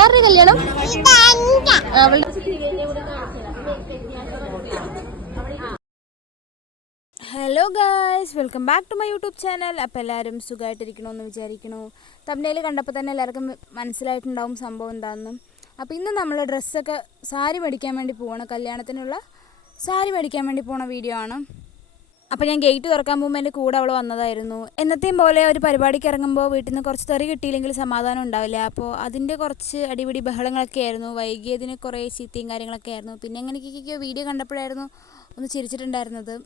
ആരുടെ കല്യാണം? Hello guys, welcome back to my YouTube channel. അപ്പോൾ എല്ലാവരും സുഖമായിട്ടിരിക്കണമെന്ന് വിചാരിക്കണു. തംബ്നെയിൽ കണ്ടപ്പോൾ തന്നെ എല്ലാവർക്കും മനസ്സിലായിട്ടുണ്ടാവും സംഭവം എന്താണെന്ന്. അപ്പോൾ ഇന്ന് നമ്മൾ ഡ്രസ്സൊക്കെ സാരി മേടിക്കാൻ വേണ്ടി പോവാണ്. കല്യാണത്തിനുള്ള സാരി മേടിക്കാൻ വേണ്ടി പോണ വീഡിയോ ആണ്. അപ്പോൾ ഞാൻ ഗേറ്റ് തുറക്കാൻ പോകുമ്പോൾ എൻ്റെ കൂടെ അവൾ വന്നതായിരുന്നു. എന്നത്തെയും പോലെ ഒരു പരിപാടിക്ക് ഇറങ്ങുമ്പോൾ വീട്ടിൽ നിന്ന് കുറച്ച് തെറി കിട്ടിയില്ലെങ്കിൽ സമാധാനം ഉണ്ടാവില്ല. അപ്പോൾ അതിൻ്റെ കുറച്ച് അടിപിടി ബഹളങ്ങളൊക്കെ ആയിരുന്നു. വൈകിയതിന് കുറേ ചീത്തയും കാര്യങ്ങളൊക്കെ ആയിരുന്നു. പിന്നെ എങ്ങനെയൊക്കെയോ വീഡിയോ കണ്ടപ്പോഴായിരുന്നു ഒന്ന് ചിരിച്ചിട്ടുണ്ടായിരുന്നത്.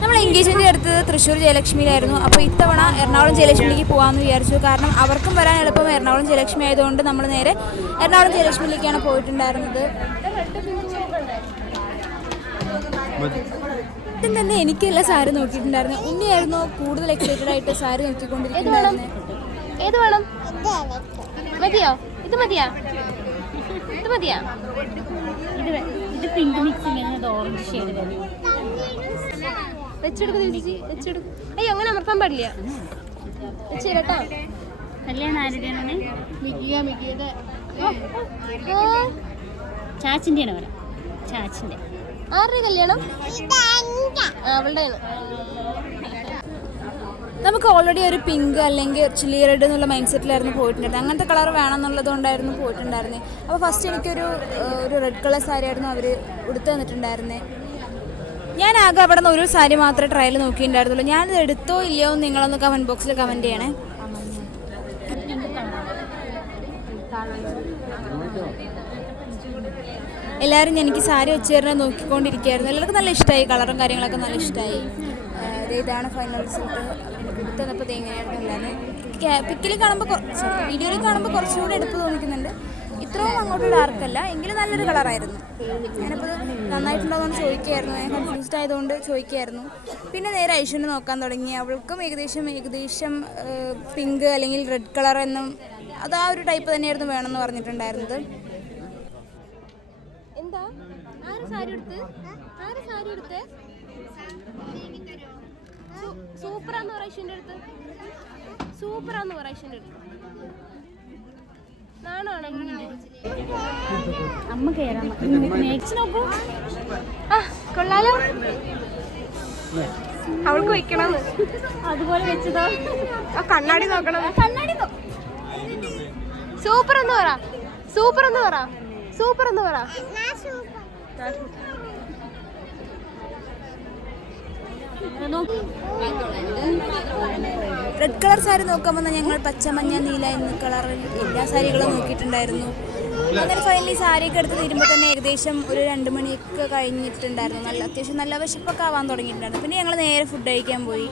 നമ്മൾ എൻഗേജ്മെൻറ്റ് എടുത്തത് തൃശ്ശൂർ ജയലക്ഷ്മിയിലായിരുന്നു. അപ്പോൾ ഇത്തവണ എറണാകുളം ജയലക്ഷ്മിയിലേക്ക് പോകാമെന്ന് വിചാരിച്ചു. കാരണം അവർക്കും വരാൻ എളുപ്പം എറണാകുളം ജയലക്ഷ്മി ആയതുകൊണ്ട് നമ്മൾ നേരെ എറണാകുളം ജയലക്ഷ്മിയിലേക്കാണ് പോയിട്ടുണ്ടായിരുന്നത്. ആദ്യം തന്നെ എനിക്കല്ല സാരി നോക്കിയിട്ടുണ്ടായിരുന്നു. ഉണ്ണിയായിരുന്നു കൂടുതൽ എക്സൈറ്റഡ് ആയിട്ട് സാരി നോക്കിക്കൊണ്ടിരിക്കുന്നത്. ഏത് വേണം? മതിയോ? ഇത് മതിയാ? ഇത് മതിയാ? ഇത് പിങ്ക് മിക്സിംഗ് ഓറഞ്ച് ഷെയ്ഡ് വരും. വെച്ചെടുക്കും. അയ്യോ, അങ്ങനെ അമർത്താൻ പാടില്ല. വെച്ചേരട്ടാ. കല്യാണം ആരുടെയാണ്? മിക്കിയുടെ ചാച്ചിൻ്റെയാണ് പറയാം. ചാച്ചിൻ്റെ. ആരുടെ കല്യാണം? അവളുടെ. നമുക്ക് ഓൾറെഡി ഒരു പിങ്ക് അല്ലെങ്കിൽ ചില്ലി റെഡ് എന്നുള്ള മൈൻഡ് സെറ്റിലായിരുന്നു പോയിട്ടുണ്ടായിരുന്നത്. അങ്ങനത്തെ കളർ വേണമെന്നുള്ളത് കൊണ്ടായിരുന്നു പോയിട്ടുണ്ടായിരുന്നത്. അപ്പോൾ ഫസ്റ്റ് എനിക്കൊരു റെഡ് കളർ സാരി ആയിരുന്നു അവർ ഉടുത്ത് തന്നിട്ടുണ്ടായിരുന്നത്. ഞാൻ ആകെ അവിടെ നിന്ന് ഒരു സാരി മാത്രമേ ട്രയൽ നോക്കിയിട്ടുണ്ടായിരുന്നുള്ളൂ. ഞാനത് എടുത്തോ ഇല്ലയോ എന്ന് നിങ്ങളൊന്ന് കമൻറ്റ് ബോക്സിൽ കമൻറ്റ് ചെയ്യണേ. എല്ലാവരും എനിക്ക് സാരി വെച്ച് തരുന്നത് നോക്കിക്കൊണ്ടിരിക്കുകയായിരുന്നു. എല്ലാവർക്കും നല്ല ഇഷ്ടമായി, കളറും കാര്യങ്ങളൊക്കെ നല്ല ഇഷ്ടമായി. ഇതാണ് ഫൈനൽ റിസൾട്ട്. എടുത്ത് തന്നപ്പോൾ എങ്ങനെയായിരുന്നു എല്ലാവരും പിക്കിൽ കാണുമ്പോൾ വീഡിയോയിൽ കാണുമ്പോൾ കുറച്ചുകൂടി എടുത്ത് തോന്നിക്കുന്നുണ്ട്. ഇത്രയും അങ്ങോട്ട് ഡാർക്കല്ല, എങ്കിലും നല്ലൊരു കളറായിരുന്നു. ഞാനിപ്പോൾ നന്നായിട്ടുണ്ടോയെന്ന് ചോദിക്കുകയായിരുന്നു. ഞാൻ കൺഫ്യൂസ്ഡ് ആയതുകൊണ്ട് ചോദിക്കുകയായിരുന്നു. പിന്നെ നേരെ ഐശ്വര്യ നോക്കാൻ തുടങ്ങി. അവൾക്കും ഏകദേശം പിങ്ക് അല്ലെങ്കിൽ റെഡ് കളർ എന്നും അത് ആ ഒരു ടൈപ്പ് തന്നെയായിരുന്നു വേണമെന്ന് പറഞ്ഞിട്ടുണ്ടായിരുന്നത്. എന്താ സാരി എടുത്ത് സൂപ്പറാന്ന് പറയൻ്റെ അടുത്ത് സൂപ്പറാന്ന് പറയൻ്റെ അടുത്ത് അമ്മ കയറാൻ നോക്കൂ. കൊള്ളാലോ, അവൾക്ക് വെക്കണം. അതുപോലെ വെച്ചതോ? കണ്ണാടി നോക്കണം. സൂപ്പർ എന്ന് പറ. റെഡ് കളർ സാരി നോക്കാൻ വന്ന ഞങ്ങൾ പച്ച, മഞ്ഞ, നീല എന്നീ കളറിൽ എല്ലാ സാരികളും നോക്കിയിട്ടുണ്ടായിരുന്നു. അങ്ങനെ ഫൈനലി സാരിയൊക്കെ എടുത്ത് തീരുമ്പോൾ തന്നെ ഏകദേശം ഒരു 2 മണിയൊക്കെ കഴിഞ്ഞിട്ടുണ്ടായിരുന്നു. അത്യാവശ്യം നല്ല വിശപ്പൊക്കെ ആവാൻ തുടങ്ങിയിട്ടുണ്ടായിരുന്നു. പിന്നെ ഞങ്ങൾ നേരെ ഫുഡ് കഴിക്കാൻ പോയി.